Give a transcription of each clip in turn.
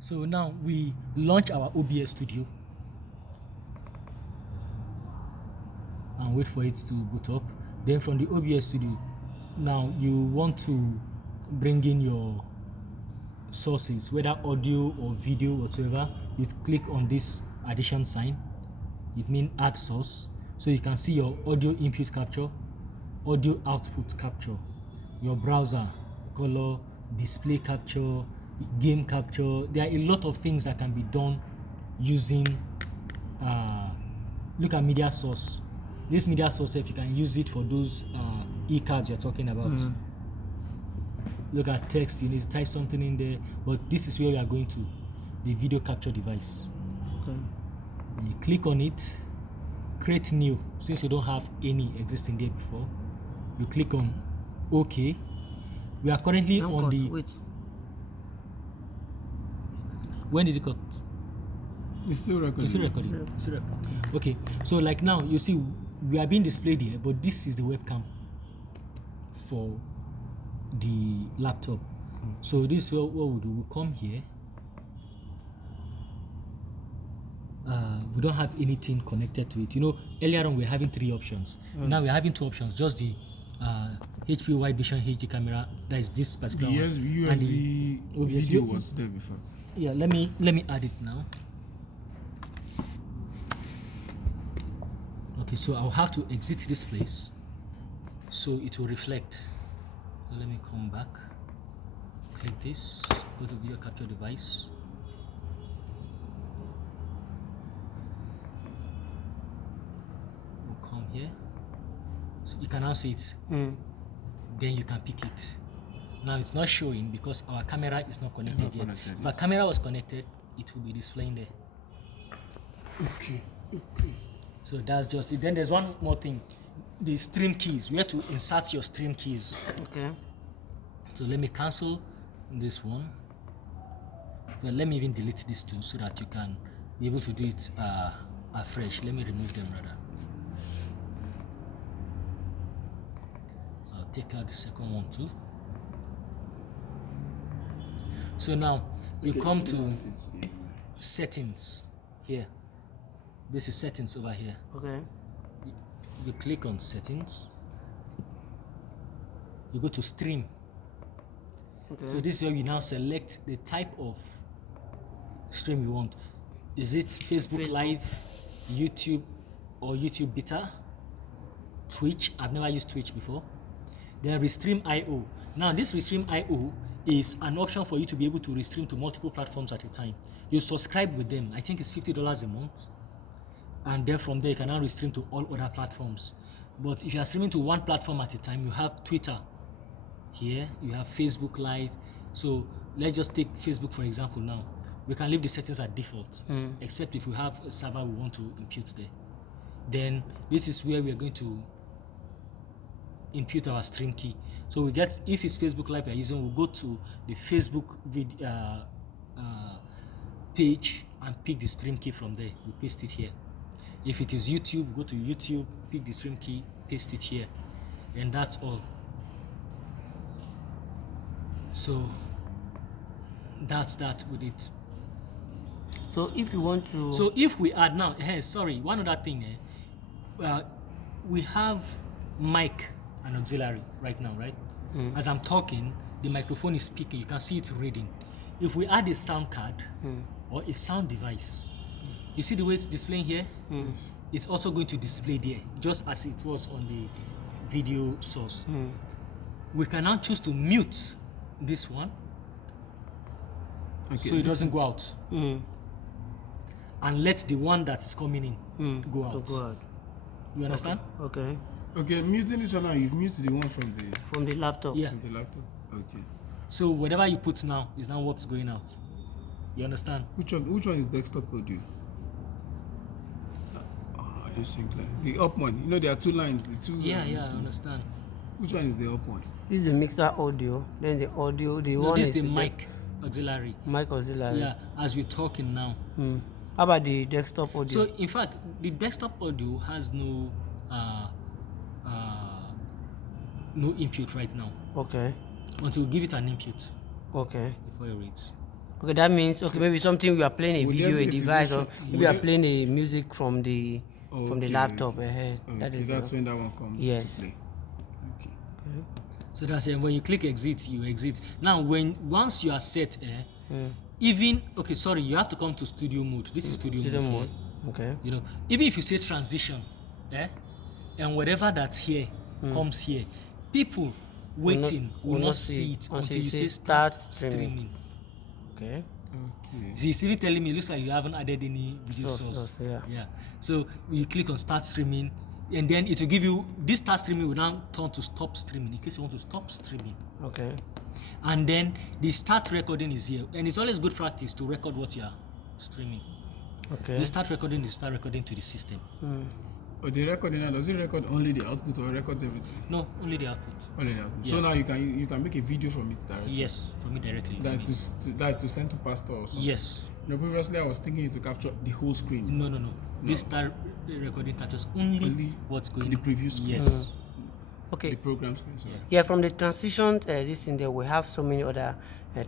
So now we launch our OBS Studio and wait for it to boot up. Then from the OBS Studio, now you want to bring in your sources, whether audio or video, whatsoever. You click on this addition sign. It means add source. So you can see your audio input capture, audio output capture, your browser, color, display capture, game capture. There are a lot of things that can be done using look at media source. This media source, if you can use it for those e-cards you're talking about. Look at text, you need to type something in there, but this is where we are going to, the video capture device. Okay. You click on it, create new. Since you don't have any existing there before, you click on OK. We are currently on cut. the. Wait. When did it cut? It's still recording. It's still recording. It's still recording. Okay, so like now you see we are being displayed here, but this is the webcam for the laptop. So this is what we do. We come here. We don't have anything connected to it. You know, earlier on we were having 3 options. Now we're having 2 options. Just the HP Wide Vision HD camera. That is this particular The one. USB And the OBS. video was there before. Yeah, let me add it now. Okay, so I'll have to exit this place so it will reflect. So let me come back, click this, go to video capture device. We'll come here. So you can now see it. Then you can pick it. Now it's not showing because our camera is not connected yet. If our camera was connected, it will be displaying there. Okay. So that's just it. Then there's one more thing, the stream keys. We have to insert your stream keys. Okay. So let me cancel this one. Well, let me even delete these two so that you can be able to do it afresh. Let me remove them rather. I'll take out the second one too. So now you come to settings here. This is settings over here. Okay. You click on settings. You go to stream. Okay. So this is where you now select the type of stream you want. Is it Facebook Live, YouTube, or YouTube Beta? Twitch. I've never used Twitch before. Then Restream IO. Now this Restream IO is an option for you to be able to restream to multiple platforms at a time. You subscribe with them. I think it's $50 a month. And then from there you can now restream to all other platforms. But if you are streaming to one platform at a time, you have Twitter here, you have Facebook Live. So let's just take Facebook for example now. We can leave the settings at default, except if we have a server we want to impute there. Then this is where we are going to impute our stream key. So we get, if it's Facebook Live we are using, we'll go to the Facebook page and pick the stream key from there. We paste it here. If it is YouTube, go to YouTube, pick the stream key, paste it here, and that's all. So that's that with it. So if you want to. So if we add now, sorry, one other thing, we have mic and auxiliary right now, right? As I'm talking, the microphone is speaking. You can see it reading. If we add a sound card or a sound device, you see the way it's displaying here? It's also going to display there, just as it was on the video source. We can now choose to mute this one, so it doesn't go out, and let the one that's coming in go out. You understand? Okay. Okay, muting this one now. You've muted the one From the laptop. Yeah. the laptop. Okay. So whatever you put now is now what's going out. You understand? Which one is desktop audio? I just think like the up one. You know there are 2 lines. The 2. Yeah, I understand. Which one is the up one? This is the mixer audio. Then the audio. The No, one this is is the mic auxiliary. mic auxiliary. Yeah, as we're talking now. How about the desktop audio? So in fact, the desktop audio has no input right now Okay. until we give it an input Okay. before it reads. Okay, that means maybe something we are playing a Would there video, a be a device, or situation- maybe would we are there- playing a music from the Okay, laptop. okay. That Okay, is that's when that one comes Yes. to play. Okay. So that's it. When you click exit, you exit. Now, once you are set, even okay, sorry, you have to come to studio mode. This is studio Studio mode. mode. Here. Okay. You know, even if you say transition, and whatever that's here comes here, people waiting will not see it until you say start streaming. Okay. Okay. See, it's even telling me it looks like you haven't added any video source. Yeah. So you click on start streaming, and then it will give you this start streaming will now turn to stop streaming in case you want to stop streaming. Okay. And then the start recording is here, and it's always good practice to record what you are streaming. Okay. The start recording is start recording to the system. But the recording now, does it record only the output or records everything? No, only the output. Only the output. Yeah. So now you can make a video from it directly. Yes, from me directly. That's to send to pastor or something. Yes. No, previously I was thinking to capture the whole screen. No. This start recording captures only what's going the preview screen. Yes. Okay. The program screen. Sorry. Yeah, from the transition, this in there, we have so many other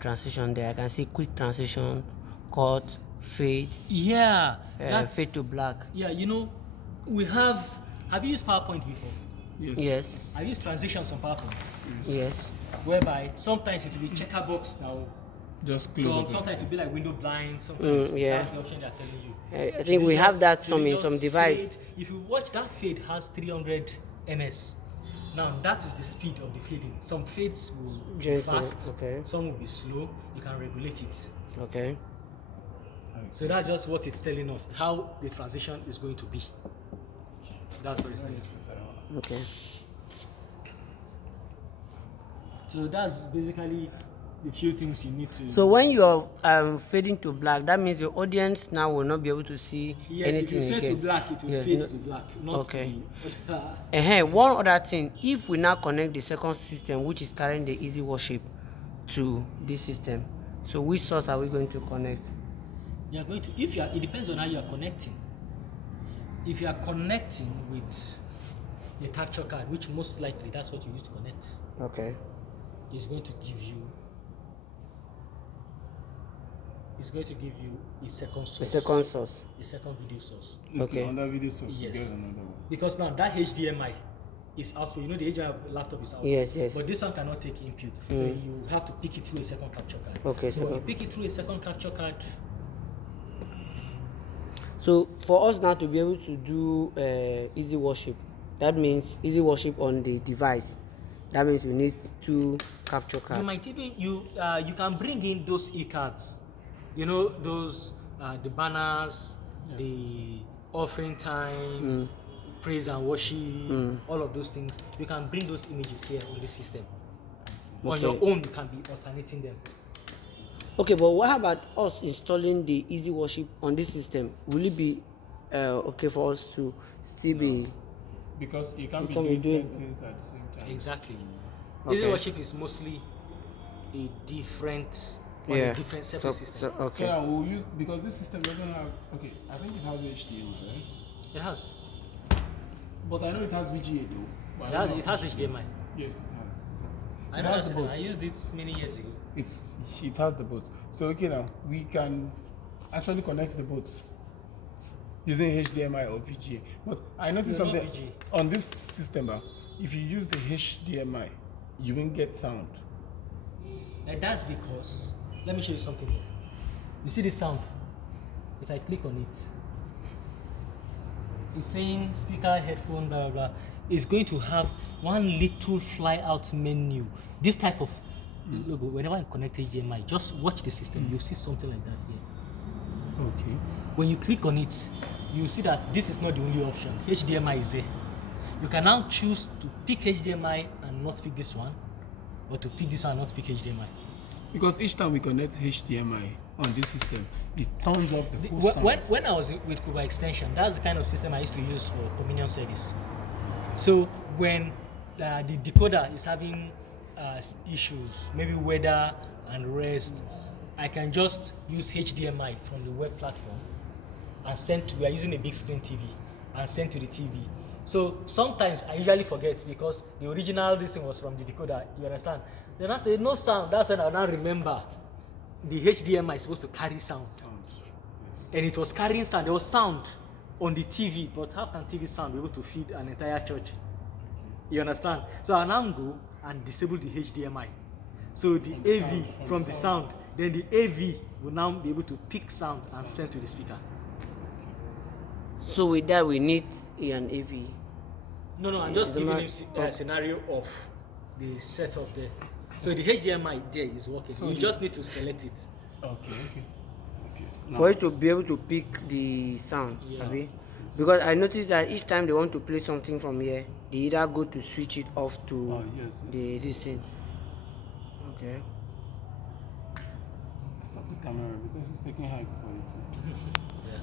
transition there. I can see quick transition, cut, fade, Yeah. That's fade to black. yeah. You know, we have. Have you used PowerPoint before? Yes. Yes. I've used transitions on PowerPoint, Yes. whereby sometimes it will be checker box now. Just close up. Sometimes it will be like window blind. Sometimes yeah. that's the option they're telling you. I think we have that some in just some device. fade. If you watch that fade has 300 ms. Now that is the speed of the fading. Some fades will be Gentle, fast, okay. some will be slow. You can regulate it. Okay. So that's just what it's telling us, how the transition is going to be. That's what it's telling. Okay. So that's basically the few things you need to. So when you're fading to black, that means your audience now will not be able to see yes, anything if you fade again. to black, it will Yes, fade no- to black. Not okay. to One other thing, if we now connect the second system, which is carrying the Easy Worship, to this system, so which source are we going to connect? you are going to. If you are, it depends on how you are connecting. If you are connecting with the capture card, which most likely that's what you use to connect, Okay. is going to give you. It's going to give you a second The source. second source. A second video source. Okay. On that video source, you Yes. get another one. Because now that HDMI is output. You know the HDMI of laptop is output. Yes. But this one cannot take input. So you have to pick it through a second capture card. Okay, So when you second. pick it through a second capture card, So for us now to be able to do Easy Worship, that means Easy Worship on the device. That means you need 2 capture you cards. might even you can bring in those e-cards. You know those the banners, the offering time, praise and worship, all of those things. You can bring those images here on the system. On your Okay. own, you can be alternating them. Okay, but what about us installing the Easy Worship on this system? Will it be okay for us to still be? Because you can't be Can we doing do 10 things at the same time. Exactly. Okay. Easy worship is mostly a different, on a different separate system. So Okay. now we'll use, because this system doesn't have, okay, I think it has HDMI, right? It has. But I know it has VGA though. But I don't know It has if HDMI. Yes, it has. It has. I It know that has the system. both. I used it many years ago. It has the both. So okay now we can actually connect the both using HDMI or VGA. But I noticed No, not something VGA. on this system. If you use the HDMI, you won't get sound. And that's because, let me show you something here. You see this sound? If I click on it, it's saying speaker, headphone, blah, blah, blah. It's going to have one little fly out menu. This type of logo, whenever you connect HDMI, just watch the system, you'll see something like that here. Okay. When you click on it, you see that this is not the only option. HDMI is there. You can now choose to pick HDMI and not pick this one, or to pick this one and not pick HDMI. Because each time we connect HDMI on this system, it turns off the whole sound. When I was with Kuba Extension, that's the kind of system I used to use for communion service. So when the decoder is having issues, maybe weather and rest, I can just use HDMI from the web platform and send to, we are using a big screen TV, and send to the TV. So sometimes I usually forget because the original this thing was from the decoder, you understand? Then I say no sound, that's when I now remember the HDMI is supposed to carry sound, Sounds. Yes. and it was carrying sound. There was sound on the TV, but how can TV sound be able to feed an entire church? You understand? So I now go and disable the HDMI. So the From the AV sound, from the sound, then the AV will now be able to pick sound and send to the speaker. So with that, we need an AV. No, I'm just the giving mic- him a scenario of the setup there. So the HDMI there is working. So You the- just need to select it. Okay. For it to be able to pick the sound, Yeah. abi? Because I noticed that each time they want to play something from here, they either go to switch it off to Oh, yes. this thing. Okay. Stop the camera because it's taking high quality. Yeah.